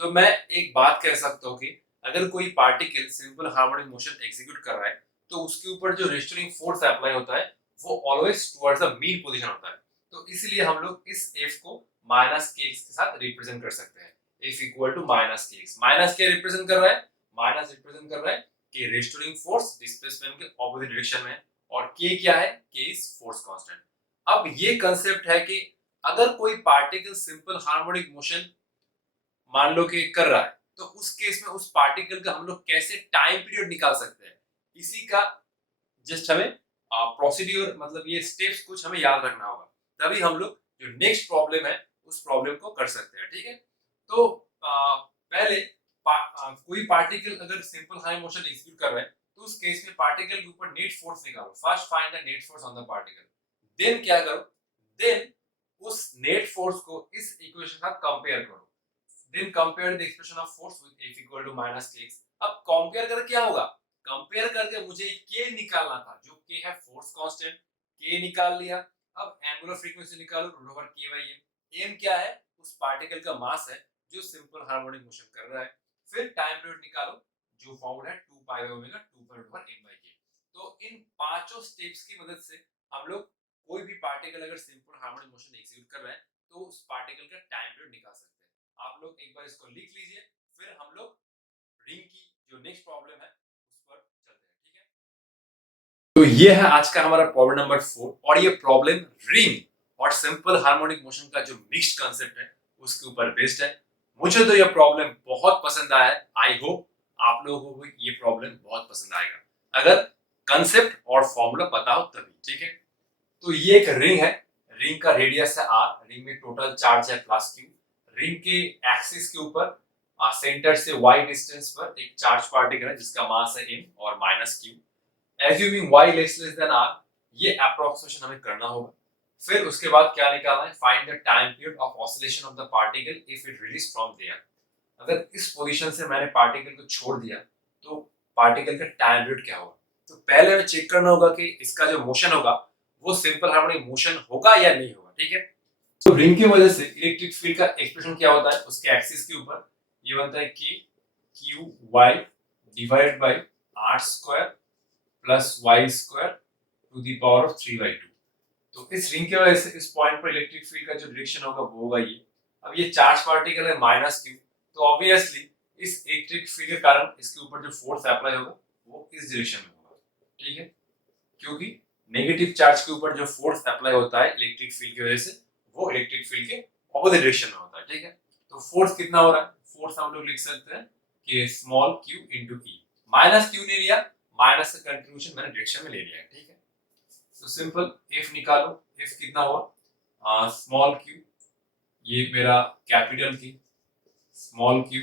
तो मैं एक बात कह सकता हूँ कि अगर कोई particle simple harmonic motion execute कर रहा है तो उसके ऊपर जो रेस्टोरिंग फोर्स अप्लाई होता है वो always towards the mean position होता है। तो इसलिए हम लोग इस f को माइनस के एक्स के साथ रिप्रेजेंट कर सकते हैं। f इक्वल टू माइनस के एक्स। माइनस के रिप्रेजेंट कर रहा है? माइनस रिप्रेजेंट कर रहा है कि रेस्टोरिंग फोर्स डिस्प्लेसमेंट के ऑपोजिट डायरेक्शन में है, और k क्या है? k is force constant. अब ये कांसेप्ट है कि अगर कोई पार्टिकल सिंपल हार्मोनिक मोशन मान लो कि कर रहा है तो उस केस में उस पार्टिकल का हम लोग कैसे टाइम पीरियड निकाल सकते हैं, इसी का जस्ट हमें प्रोसीड्यूर मतलब ये स्टेप्स कुछ हमें याद रखना होगा, तभी हम लोग जो नेक्स्ट प्रॉब्लम है उस प्रॉब्लम को कर सकते हैं। ठीक है, तो पहले कोई पार्टिकल अगर सिंपल हाई मोशन एग्जीक्यूट कर रहा है तो उस केस में पार्टिकल के ऊपर नेट फोर्स निकालो। First find the net force on the particle, then क्या करो, देन उस नेट फोर्स को इस इक्वेशन के साथ कंपेयर करो। Then compare the expression of force with F equal to minus kx। अब कंपेयर करके क्या होगा, कंपेयर करके मुझे k निकालना था, जो k है फोर्स कांस्टेंट, k निकाल लिया। अब एंगुलर फ्रीक्वेंसी निकालो √k/m। m क्या है, उस पार्टिकल का मास है जो सिंपल हार्मोनिक मोशन कर रहा है। फिर टाइम पीरियड निकालो, जो फॉर्मूला है 2 पाई ओमेगा 2 पाई √m/k। तो इन पांचों स्टेप्स की मदद से हम लोग कोई भी पार्टिकल अगर सिंपल हार्मोनिक मोशन एग्जीक्यूट कर रहा है तो उस पार्टिकल का टाइम पीरियड निकाल सकते हैं। आप लोग एक बार इसको लिख लीजिए, फिर हम लोग रिंग की जो नेक्स्ट प्रॉब्लम है उस पर चलते हैं। ठीक है, तो ये है आज का हमारा प्रॉब्लम नंबर 4 और ये प्रॉब्लम रिंग और सिंपल हार्मोनिक मोशन का जो मिक्स्ड कांसेप्ट है उसके ऊपर बेस्ड है। मुझे तो ये प्रॉब्लम बहुत पसंद आया है। आई होप आप लोगों को भी ये प्रॉब्लम बहुत पसंद आएगा अगर कांसेप्ट और फॉर्मूला पता हो तभी। ठीक है, तो ये एक रिंग है, रिंग का रेडियस है r, रिंग में टोटल चार्ज है प्लस q। रिंग के एक्सिस के ऊपर सेंटर से y डिस्टेंस पर एक चार्ज पार्टिकल है जिसका मास है m और minus q। Assuming y less than r, ये एप्रोक्सीमेशन हमें करना होगा। फिर उसके बाद क्या निकालना है, find the time period of oscillation of the particle if it release from there. अगर इस पोजीशन से मैंने पार्टिकल को छोड़ दिया तो पार्टिकल का टाइम पीरियड क्या होगा। तो पहले हमें चेक करना होगा कि इसका जो मोशन होगा वो सिंपल हार्मोनिक मोशन होगा या नहीं होगा। ठीक है, तो रिंग की वजह से इलेक्ट्रिक फील्ड का एक्सप्रेशन क्या होता है, उसके एक्सिस के ऊपर ये बनता है k q y divided by r square plus y square to the power of 3/2। तो इस रिंग की वजह से इस पॉइंट पर इलेक्ट्रिक फील्ड का जो डायरेक्शन होगा वो होगा ये। अब ये चार्ज पार्टिकल है माइनस q, तो ऑब्वियसली इस इलेक्ट्रिक फील्ड के कारण इसके ऊपर जो फोर्स अप्लाई होगा वो इस डायरेक्शन में होगा। ठीक है, क्योंकि नेगेटिव चार्ज के ऊपर जो फोर्स अप्लाई होता है इलेक्ट्रिक फील्ड की वजह से वो इलेक्ट्रिक फील्ड के अपोजिट डायरेक्शन में होता है। ठीक है, तो फोर्स कितना हो रहा है, फोर्स हम लोग लिख सकते हैं कि small q into e। Minus q नहीं लिया, माइनस का कंट्रीब्यूशन मैंने डायरेक्शन में ले लिया है। ठीक है, तो सिंपल f निकालो, f कितना हुआ, स्मॉल q ये मेरा capital q, small q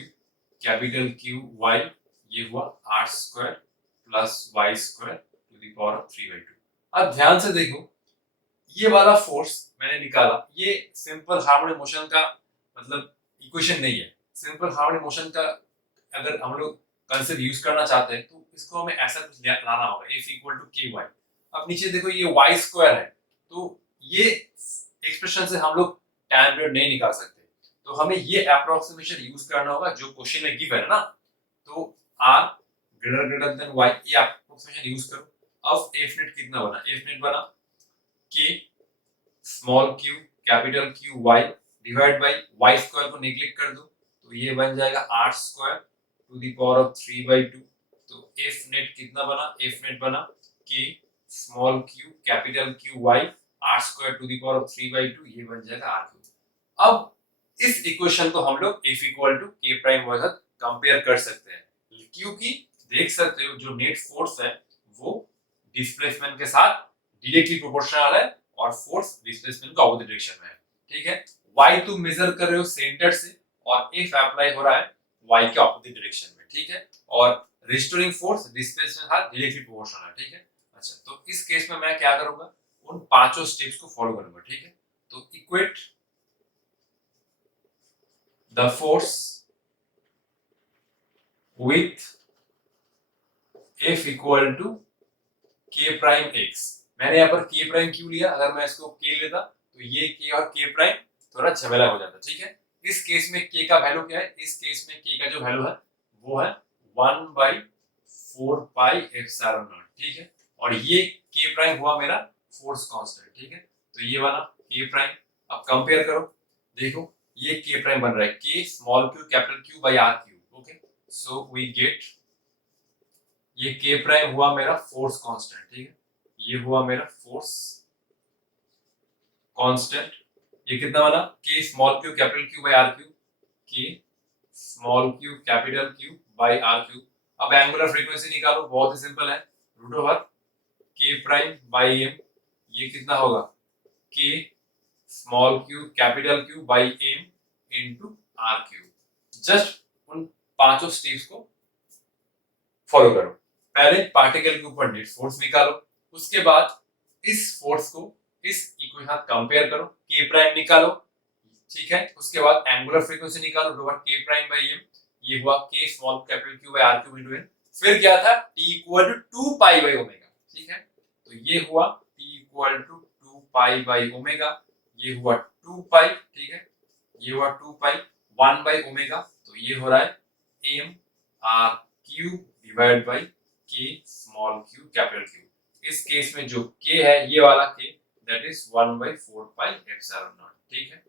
capital q y ये हुआ r square plus y square to the power of 3/2। अब ध्यान से देखो, ये वाला फोर्स मैंने निकाला, ये सिंपल हार्मोनिक मोशन का मतलब इक्वेशन नहीं है। सिंपल हार्मोनिक मोशन का अगर हम लोग कंसेप्ट यूज करना चाहते हैं तो इसको हमें ऐसा कुछ लाना होगा, F इक्वल टू के वाई। अब नीचे देखो ये y स्क्वायर है, तो ये एक्सप्रेशन से हम लोग टाइम पीरियड नहीं निकाल सकते, तो हमें ये अप्रोक्सीमेशन यूज करना होगा जो क्वेश्चन में गिवन है ना। तो r ग्रेटर देन y, ये अप्रोक्सीमेशन यूज करो। अब f नेट कितना बना, f नेट बना k small q capital Q y divide by y square को नेगलेक्ट कर दो तो ये बन जाएगा r square to the power of 3/2। तो f नेट कितना बना, f नेट बना k small q capital Q y r square to the power of 3/2, ये बन जाएगा r क्यूब। अब इस इक्वेशन को हम लोग f equal to k prime के साथ कंपेयर कर सकते हैं, क्योंकि देख सकते हो जो नेट फोर्स है वो डिस्प्लेसमेंट के साथ डायरेक्टली प्रोपोर्शनल है और फोर्स डिस्प्लेसमेंट का अपोजिट डायरेक्शन में है। ठीक है, y तुम मेजर कर रहे हो सेंटर से और F अप्लाई हो रहा है y के अपोजिट डायरेक्शन में। ठीक है, और रिस्टोरिंग फोर्स डिस्प्लेसमेंट के साथ डायरेक्टली प्रोपोर्शनल है। ठीक है, अच्छा तो इस केस में मैं क्या करूंगा, उन पांचों स्टेप्स को फॉलो करूंगा। ठीक है, तो equate the force with F equal to k prime x। मैंने यहाँ पर k प्राइम क्यों लिया, अगर मैं इसको k लेता तो ये k और k प्राइम थोड़ा झमेला हो जाता। ठीक है, इस केस में k का वैल्यू क्या है, इस केस में k का जो वैल्यू है वो है 1/4 पाई एप्सिलॉन नॉट। ठीक है, और ये k प्राइम हुआ मेरा फोर्स कांस्टेंट। ठीक है, तो ये वाला k प्राइम, अब कंपेयर करो, देखो ये k प्राइम बन रहा है k small q capital Q by r cube. Okay, so we get ये k प्राइम हुआ मेरा फोर्स कांस्टेंट। ठीक है, ये हुआ मेरा फोर्स कांस्टेंट, ये कितना बना k small q capital Q by r cube, k small q capital Q by r cube. अब एंगुलर फ्रीक्वेंसी निकालो, बहुत ही सिंपल है, रूट ओवर k प्राइम बाय m, ये कितना होगा k small q capital Q by m into r cube. जस्ट उन पांचों स्टेप्स को फॉलो करो। पहले पार्टिकल के ऊपर नेट फोर्स निकालो, उसके बाद इस फोर्स को इस इक्वेशन के साथ कंपेयर करो, के प्राइम निकालो, ठीक है। उसके बाद एंगुलर फ्रीक्वेंसी निकालो, रोवर के प्राइम बाई एम, ये हुआ k small capital Q by r cube into n. फिर क्या था, T equal to 2 pi by omega, ठीक है। तो ये हुआ T equal to 2 pi by omega, ये हुआ 2 पाई, ठीक है, ये हुआ 2 पाई 1 बाई ओमेगा, तो ये हो रहा है m r cube divide by k small q capital Q. इस केस में जो के है, ये वाला k, that is 1 by 4 pi epsilon not, ठीक है।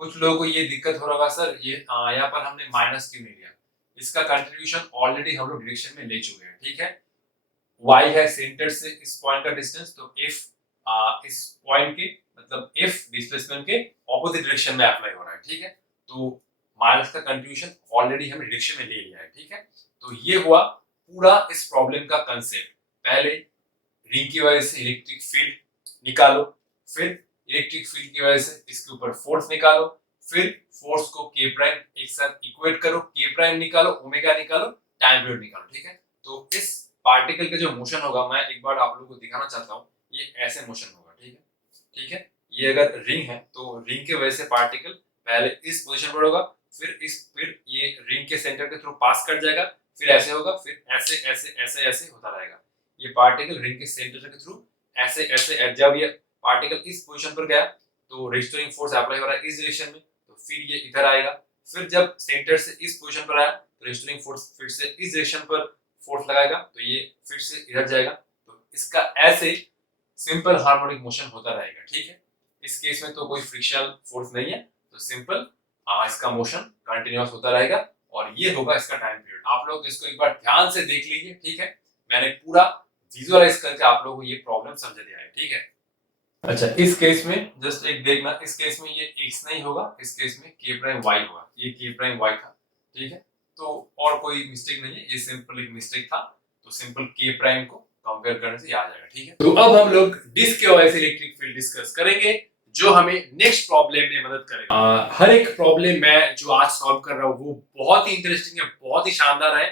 कुछ लोगों को ये दिक्कत हो रहा होगा, सर ये यहाँ पर हमने माइनस क्यों नहीं लिया। इसका कंट्रीब्यूशन ऑलरेडी हम लोग डायरेक्शन में ले चुके हैं, ठीक है। y है सेंटर से इस पॉइंट का डिस्टेंस, तो f इस पॉइंट के मतलब f डिस्प्लेसमेंट के ऑपोजिट डायरेक्शन में अप्लाई हो रहा है, ठीक है। तो माइनस का कंट्रीब्यूशन ऑलरेडी हमने डायरेक्शन में ले लिया है, ठीक है। तो ये हुआ पूरा इस प्रॉब्लम का कंसेप्ट। पहले रिंग की वजह से इलेक्ट्रिक फील्ड निकालो, फिर इलेक्ट्रिक फील्ड की वजह से इसके ऊपर फोर्स निकालो, फिर फोर्स को के प्राइम एक साथ इक्वेट करो, के प्राइम निकालो, ओमेगा निकालो, टाइम पीरियड निकालो, ठीक है। तो इस पार्टिकल का जो मोशन होगा, मैं एक बार आप लोगों को दिखाना चाहता हूँ, ये ऐसे मोशन होगा, ठीक है, ठीक है। ये अगर रिंग है तो रिंग की वजह से पार्टिकल पहले इस पोजीशन पर होगा, फिर ये रिंग के सेंटर के थ्रू पास कर जाएगा, फिर ऐसे होगा, फिर ऐसे ऐसे ऐसे ऐसे होता रहेगा। ये पार्टिकल रिंग के सेंटर के थ्रू ऐसे ऐसे, जब ये पार्टिकल इस पोजीशन पर गया तो रेस्टोरिंग फोर्स अप्लाई हो रहा है इस डायरेक्शन में, तो फिर ये इधर आएगा। फिर जब सेंटर से इस पोजीशन पर आया तो रेस्टोरिंग फोर्स फिर से इस डायरेक्शन पर फोर्स लगाएगा, तो ये फिर से इधर जाएगा। तो इसका ऐसे सिंपल हार्मोनिक मोशन होता रहेगा, ठीक है। इस केस में तो कोई फ्रिक्शनल फोर्स नहीं है, तो सिंपल इसका मोशन कंटिन्यूअस होता रहेगा, और ये होगा इसका टाइम पीरियड। आप लोग इसको एक बार ध्यान से देख लीजिए, ठीक है। मैंने पूरा विजुअलाइज करके आप लोगों को ये प्रॉब्लम समझ दिया है, ठीक है। अच्छा, इस केस में जस्ट एक देखना, इस केस में ये x नहीं होगा, इस केस में k प्राइम y होगा। ये k प्राइम y था, ठीक है। तो और कोई मिस्टेक नहीं है, ये सिंपल एक मिस्टेक था, तो सिंपल k प्राइम को कंपेयर करने से आ जाएगा, ठीक है। तो अब हम लोग डिस्क के वजह से इलेक्ट्रिक फील्ड डिस्कस करेंगे, जो हमें नेक्स्ट प्रॉब्लम में मदद करेगा। हर एक प्रॉब्लम मैं जो आज सॉल्व कर रहा हूँ वो बहुत ही इंटरेस्टिंग है, बहुत ही शानदार है।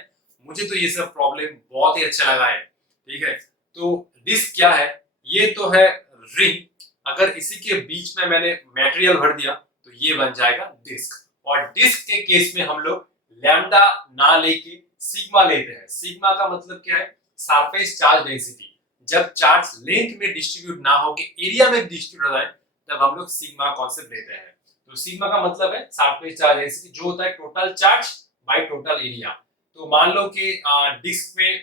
मुझे तो ये सब प्रॉब्लम बहुत ही अच्छा लगा है, ठीक है। तो डिस्क क्या है, ये तो है रिंग, अगर इसी के बीच में मैंने मटेरियल भर दिया तो ये बन जाएगा डिस्क। और डिस्क के केस में हम लोग लैम्डा ना लेके सिग्मा लेते हैं। सिग्मा का मतलब क्या है, सरफेस चार्ज डेंसिटी। जब चार्ज लेंथ में डिस्ट्रीब्यूट ना होके एरिया में डिस्ट्रीब्यूट हो जाए तब हम लोग सिग्मा कॉन्सेप्ट लेते हैं। तो सिग्मा का मतलब है सरफेस चार्ज डेंसिटी, जो होता है total charge by total area. तो मान लो कि डिस्क में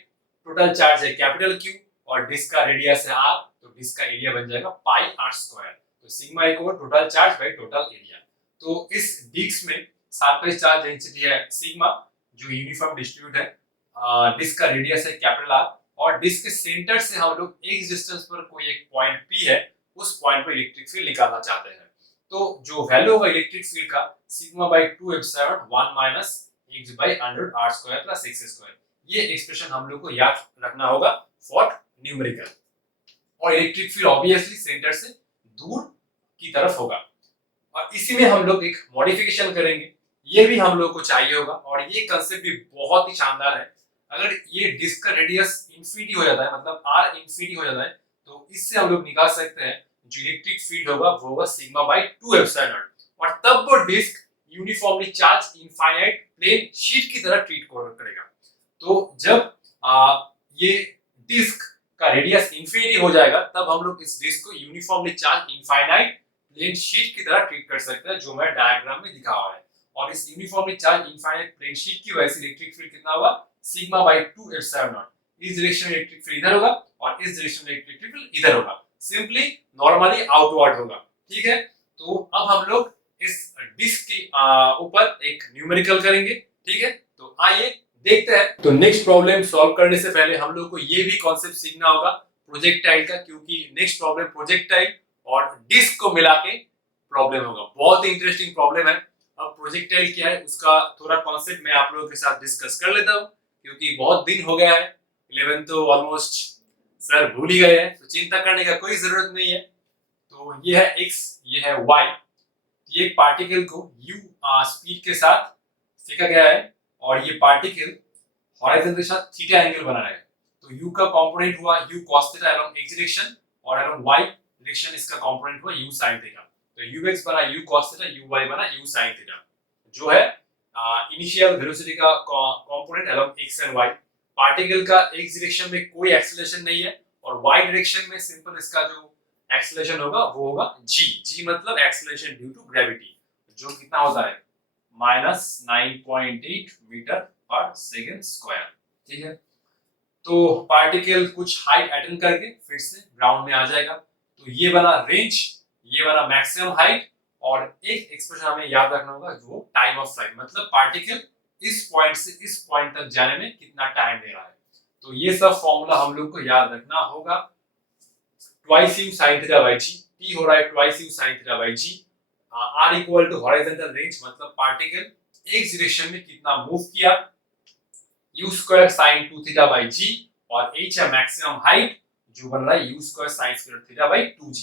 टोटल चार्ज है कैपिटल क्यू और डिस्क का रेडियस है आर, तो डिस्क का एरिया बन जाएगा पाई आर स्क्वायर। तो sigma equal total charge by total area. तो इस डिस्क में सरफेस चार्ज डेंसिटी है सिग्मा, जो यूनिफॉर्म डिस्ट्रीब्यूट है। डिस्क का रेडियस है कैपिटल आर, और डिस्क के सेंटर से हम लोग एक डिस्टेंस पर कोई एक पॉइंट पी है, उस पॉइंट पर इलेक्ट्रिक फील्ड निकालना चाहते हैं। तो जो वैल्यू होगा इलेक्ट्रिक फील्ड का, sigma by 2 epsilon 1 minus x by under r square plus x square. ये एक्सप्रेशन हम लोग को याद रखना होगा फॉर न्यूमेरिकल। और इलेक्ट्रिक फील्ड ऑब्वियसली सेंटर से दूर की तरफ होगा, और इसी में हम लोग एक मॉडिफिकेशन करेंगे, ये भी हम लोग को चाहिए होगा। और ये कंसेप्ट भी बहुत ही शानदार है। अगर ये डिस्क का रेडियस इंफिनिटी हो जाता है, मतलब r इंफिनिटी हो जाता है, तो इससे हम लोग निकाल सकते हैं जो इलेक्ट्रिक फील्ड होगा वो होगा सिग्मा बाय 2 एप्सिलॉन, और तब वो disc uniformly charge infinite plane sheet की तरह ट्रीट करेगा। तो जब ये डिस्क का रेडियस इंफिनिटी हो जाएगा तब हम लोग इस डिस्क को uniformly charge infinite plane sheet की तरह ट्रीट कर सकते हैं, जो मैं डायग्राम में दिखा हुआ है। और इस uniformly charge infinite plane sheet की वजह से इलेक्ट्रिक फील्ड कितना होगा, सिग्मा बाय 2 एप्सिलॉन नॉट। इस डायरेक्शन में इलेक्ट्रिक फील्ड इधर होगा और इस डायरेक्शन में इलेक्ट्रिक फील्ड इधर होगा, सिंपली नॉर्मली आउटवर्ड होगा, ठीक है। तो अब हम लोग इस डिस्क के ऊपर एक न्यूमेरिकल करेंगे, ठीक है। तो आइए देखते हैं। तो नेक्स्ट प्रॉब्लम सॉल्व करने से पहले हम लोग को ये भी कॉन्सेप्ट सीखना होगा प्रोजेक्टाइल का, क्योंकि नेक्स्ट प्रॉब्लम प्रोजेक्टाइल और डिस्क को मिला के प्रॉब्लम होगा। बहुत ही इंटरेस्टिंग प्रॉब्लम है। अब प्रोजेक्टाइल क्या है उसका थोड़ा कॉन्सेप्ट मैं आप लोगों के साथ डिस्कस कर लेता हूँ, क्योंकि बहुत दिन हो गया है, 11 तो ऑलमोस्ट सर भूल ही गए हैं, तो चिंता करने का कोई जरूरत नहीं है। तो ये है x, ये है y। ये एक पार्टिकल को u स्पीड के साथ फेंका गया है और ये पार्टिकल हॉरिजॉन्टल के साथ थीटा एंगल बना रहा है। तो u का कंपोनेंट हुआ u cos theta along x direction और अलोंग y डायरेक्शन इसका कंपोनेंट हुआ u sin थीटा। तो ux बना u cos थीटा, uy बना u sin थीटा, जो है इनिशियल वेलोसिटी का component along x and y। Particle का x डायरेक्शन में कोई एक्सेलरेशन नहीं है और y डायरेक्शन में सिंपल इसका जो एक्सेलरेशन होगा वो होगा g मतलब एक्सेलरेशन ड्यू टू ग्रेविटी, जो कितना होता है -9.8 मीटर पर सेकंड स्क्वायर। ठीक है, तो पार्टिकल कुछ हाइट अटेन करके फिर से ग्राउंड में आ जाएगा। तो ये बना रेंज, ये बना मैक्सिमम हाइट और एक एक्सप्रेशन हमें याद रखना होगा वो टाइम ऑफ फ्लाइट, मतलब पार्टिकल इस पॉइंट से इस पॉइंट तक जाने में कितना टाइम ले रहा है। तो ये सब फॉर्मूला हम लोग को याद रखना होगा। Twice u sin theta by g, t हो रहा है twice u sin theta by g, r equal to horizontal range मतलब पार्टिकल x डायरेक्शन में कितना मूव किया, u square sin 2 theta by g और h है मैक्सिमम हाइट जो बन रहा है u square sin square theta by 2g।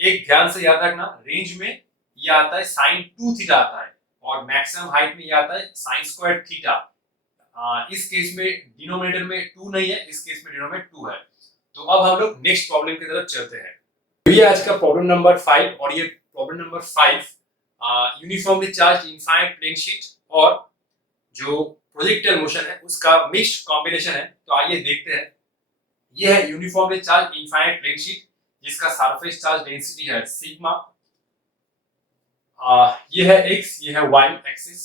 एक ध्यान से याद रखना, रेंज में ये आता है sin 2 थीटा आता है और मैक्सिमम हाइट में ये आता है sin स्क्वायर थीटा। इस केस में डिनोमिनेटर में 2 नहीं है, इस केस में डिनोमिनेटर 2 है। तो अब हम लोग नेक्स्ट प्रॉब्लम की तरफ चलते हैं। तो ये आज का प्रॉब्लम नंबर 5 और ये problem number 5 uniformly charge infinite plane sheet और जो प्रोजेक्टाइल मोशन है उसका मिक्स्ड कॉम्बिनेशन है। तो आइए देखते हैं। ये है uniformly charge infinite plane sheet जिसका सरफेस चार्ज डेंसिटी है सिग्मा, ये है x, ये है y एक्सिस।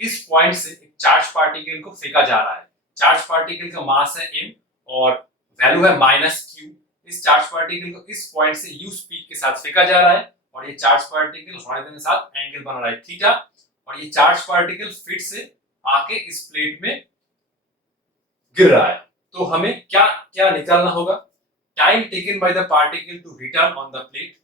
इस पॉइंट से एक चार्ज पार्टिकल को फेंका जा रहा है। चार्ज पार्टिकल का मास है m और वैल्यू है -q। इस चार्ज पार्टिकल को इस पॉइंट से u स्पीड के साथ फेंका जा रहा है और ये चार्ज पार्टिकल हॉरिजॉन्टल के साथ एंगल बना रहा है थीटा और ये चार्ज पार्टिकल फिर से आके इस प्लेट में गिर रहा है। तो हमें क्या क्या निकालना होगा, time taken by the particle to return on the plate.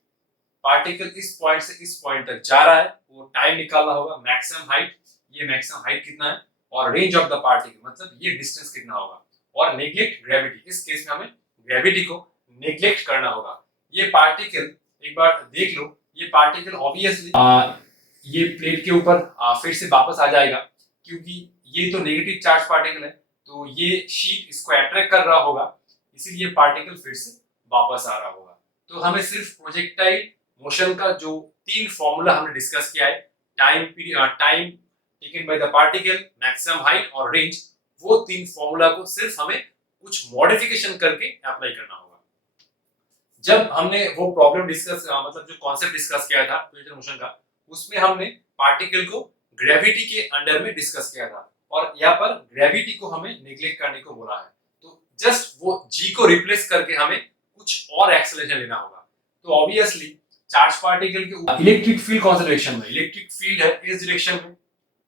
Particle इस पॉइंट से इस पॉइंट तक जा रहा है, वो टाइम निकालना होगा। मैक्सिमम हाइट, ये मैक्सिमम हाइट कितना है और रेंज ऑफ द पार्टिकल मतलब ये डिस्टेंस कितना होगा और नेग्लेक्ट ग्रेविटी, इस केस में हमें ग्रेविटी को नेग्लेक्ट करना होगा। ये पार्टिकल एक बार देख लो, ये पार्टिकल ऑब्वियसली ये प्लेट के ऊपर फिर से वापस आ जाएगा क्योंकि ये तो नेगेटिव चार्ज पार्टिकल है, तो ये शीट इसको अट्रैक्ट कर रहा होगा, इसीलिए पार्टिकल फिर से वापस आ रहा होगा। तो हमें सिर्फ प्रोजेक्टाइल मोशन का जो 3 फॉर्मूला हमने डिस्कस किया है, time taken by the particle, maximum height और रेंज, वो 3 फॉर्मूला को सिर्फ हमें कुछ मॉडिफिकेशन करके अप्लाई करना होगा। जब हमने वो प्रॉब्लम डिस्कस मतलब जो कॉन्सेप्ट डिस्कस किया था प्रोजेक्टाइल मोशन का, उसमें हमने पार्टिकल को ग्रेविटी के अंडर में डिस्कस किया था और यहाँ पर ग्रेविटी को हमें नेग्लेक्ट करने को बोला है। तो जस्ट वो g को रिप्लेस करके हमें कुछ और एक्सेलरेशन लेना होगा। तो ऑब्वियसली चार्ज पार्टिकल के ऊपर इलेक्ट्रिक फील्ड कौन सा डायरेक्शन में, इलेक्ट्रिक फील्ड है इस डायरेक्शन में।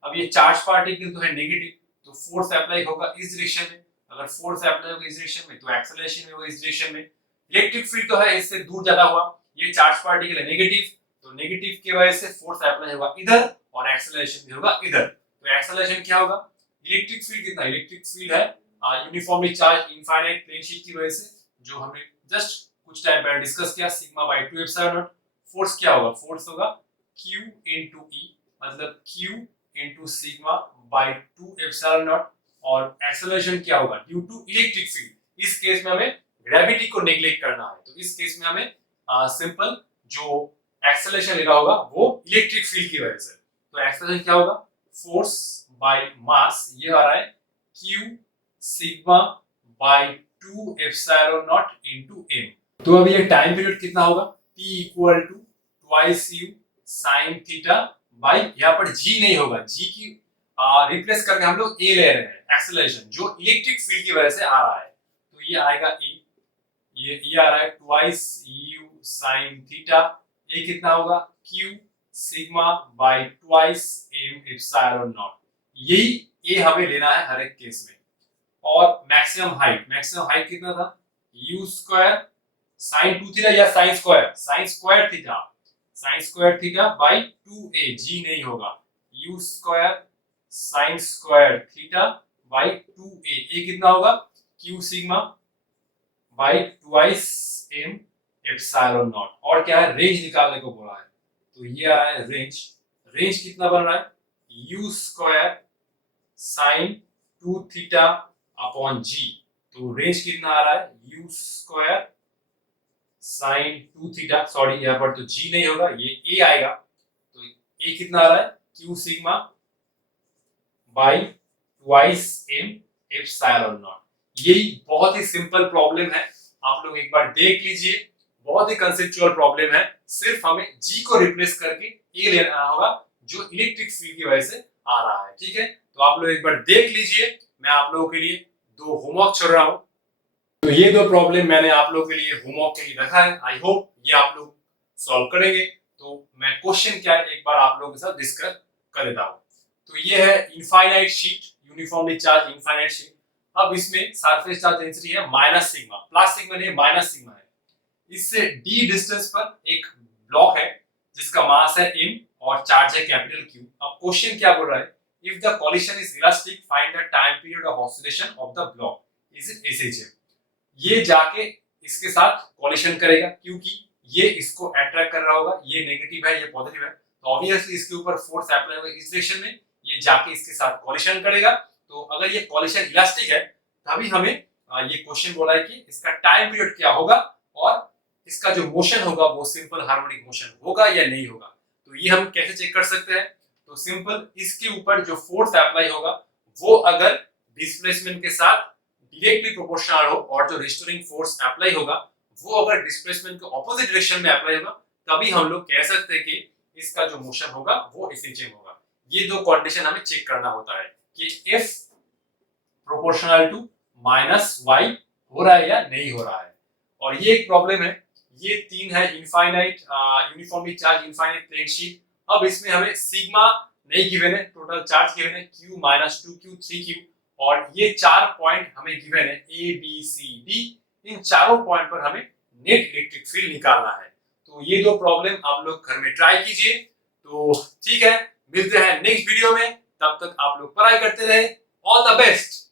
अब ये चार्ज पार्टिकल तो है नेगेटिव, तो फोर्स अप्लाई होगा इस डायरेक्शन में। अगर फोर्स अप्लाई होगा इस डायरेक्शन में तो एक्सेलरेशन होगा इस डायरेक्शन में। इलेक्ट्रिक फील्ड तो है इससे दूर ज्यादा हुआ, ये चार्ज पार्टिकल है नेगेटिव, तो नेगेटिव की वजह से फोर्स अप्लाई होगा इधर और एक्सेलरेशन भी होगा इधर। तो एक्सेलरेशन क्या होगा, इलेक्ट्रिक फील्ड कितना, इलेक्ट्रिक फील्ड है uniformly charge infinite plane sheet की वजह से जो हमने जस्ट कुछ टाइम पहले डिस्कस किया, sigma by 2 epsilon not. Force क्या होगा, फोर्स होगा Q into E मतलब Q into sigma by 2 epsilon not. और एक्सेलरेशन क्या होगा, ड्यू टू इलेक्ट्रिक फील्ड। इस केस में हमें ग्रेविटी को नेग्लेक्ट करना है, तो इस केस में हमें सिंपल जो एक्सेलरेशन लेना होगा वो इलेक्ट्रिक फील्ड की वजह से। तो एक्सेलरेशन क्या होगा, फोर्स बाय मास, ये आ रहा है Q sigma by 2 epsilon not into m। तो अब ये टाइम पीरियड कितना होगा, t equal to twice u sin theta by, यहाँ पर g नहीं होगा, g की रिप्लेस करके हम लोग a ले रहे हैं, एक्सेलरेशन जो इलेक्ट्रिक फील्ड की वजह से आ रहा है। तो ये आएगा a, ये आ रहा है ट्वाइस u sin थीटा, ये कितना होगा q sigma bye twice m epsilon not. यही a हमें लेना है हर एक केस में। और मैक्सिमम हाइट कितना था, u स्क्वायर sin 2 थीटा या sin square theta bye 2a, g नहीं होगा, u square sin square theta bye 2a, a कितना होगा q sigma bye twice m epsilon not. और क्या है, रेंज निकालने को बोला है, तो ये आ रहा है रेंज। रेंज कितना बन रहा है, U square sine 2 theta upon G. तो रेंज कितना आ रहा है, U square sine 2 theta, sorry यहाँ पर तो जी नहीं होगा, ये ए आएगा। तो ए कितना आ रहा है, Q sigma by twice m epsilon not. यही बहुत ही सिंपल प्रॉब्लम है, आप लोग एक बार देख लीजिए। बहुत ही कंसेप्चुअल प्रॉब्लम है, सिर्फ हमें जी को रिप्लेस करके ए लेना होगा जो इलेक्ट्रिक फील्ड की वजह से आ रहा है। ठीक है, तो आप लोग एक बार देख लीजिए। मैं आप लोगों के लिए 2 होमवर्क छोड़ रहा हूं। तो ये 2 प्रॉब्लम मैंने आप लोगों के लिए होमवर्क के लिए रखा है। आई होप ये आप लोग सॉल्व करेंगे। तो मैं क्वेश्चन क्या है एक बार आप लोगों के साथ डिस्कस कर देता हूं। तो ये है infinite sheet, uniformly charge infinite sheet. अब इसमें सरफेस चार्ज डेंसिटी है माइनस सिग्मा, प्लस सिग्मा नहीं माइनस सिग्मा है। इससे डी डिस्टेंस पर एक ब्लॉक है जिसका मास है m और चार्ज है कैपिटल Q। अब क्वेश्चन क्या बोल रहा है, if the coalition is elastic find the time period of oscillation of the block, is it SHM. ये जाके इसके साथ कॉलिशन करेगा क्योंकि ये इसको अट्रैक्ट कर रहा होगा, ये नेगेटिव है ये पॉजिटिव है, तो ऑब्वियसली इसके ऊपर फोर्स अप्लाई होगा इस डायरेक्शन में, ये जाके इसके साथ कॉलिशन करेगा। तो अगर ये कॉलिशन इलास्टिक है तभी हमें ये क्वेश्चन बोला है कि इसका टाइम पीरियड क्या होगा और इसका जो मोशन होगा वो सिंपल हार्मोनिक मोशन होगा या नहीं होगा। तो ये हम कैसे चेक कर सकते हैं, तो सिंपल इसके ऊपर जो फोर्स अप्लाई होगा वो अगर डिस्प्लेसमेंट के साथ डायरेक्टली प्रोपोर्शनल हो और जो रिस्टोरिंग फोर्स अप्लाई होगा वो अगर डिस्प्लेसमेंट के ऑपोजिट डायरेक्शन में अप्लाई होगा, तभी हम लोग कह सकते हैं कि इसका जो मोशन होगा वो एसएचएम होगा। ये 2 कंडीशन हमें चेक करना होता है कि F proportional to minus y हो रहा है या नहीं हो रहा है। और ये एक प्रॉब्लम है, ये 3 है infinite uniformly charge infinite plane sheet. अब इसमें हमें सिग्मा नहीं गिवन है, टोटल चार्ज गिवन है Q -2 Q 3 Q, और ये 4 पॉइंट हमें गिवन है A B C D। इन चारों पॉइंट पर हमें नेट इलेक्ट्रिक फील्ड निकालना है। तो ये 2 प्रॉब्लम आप लोग घर में ट्राई कीजिए। तो ठीक है, मिलते हैं नेक्स्ट वीडियो में, तब तक आप लोग पढ़ाई करते रहे। All the best.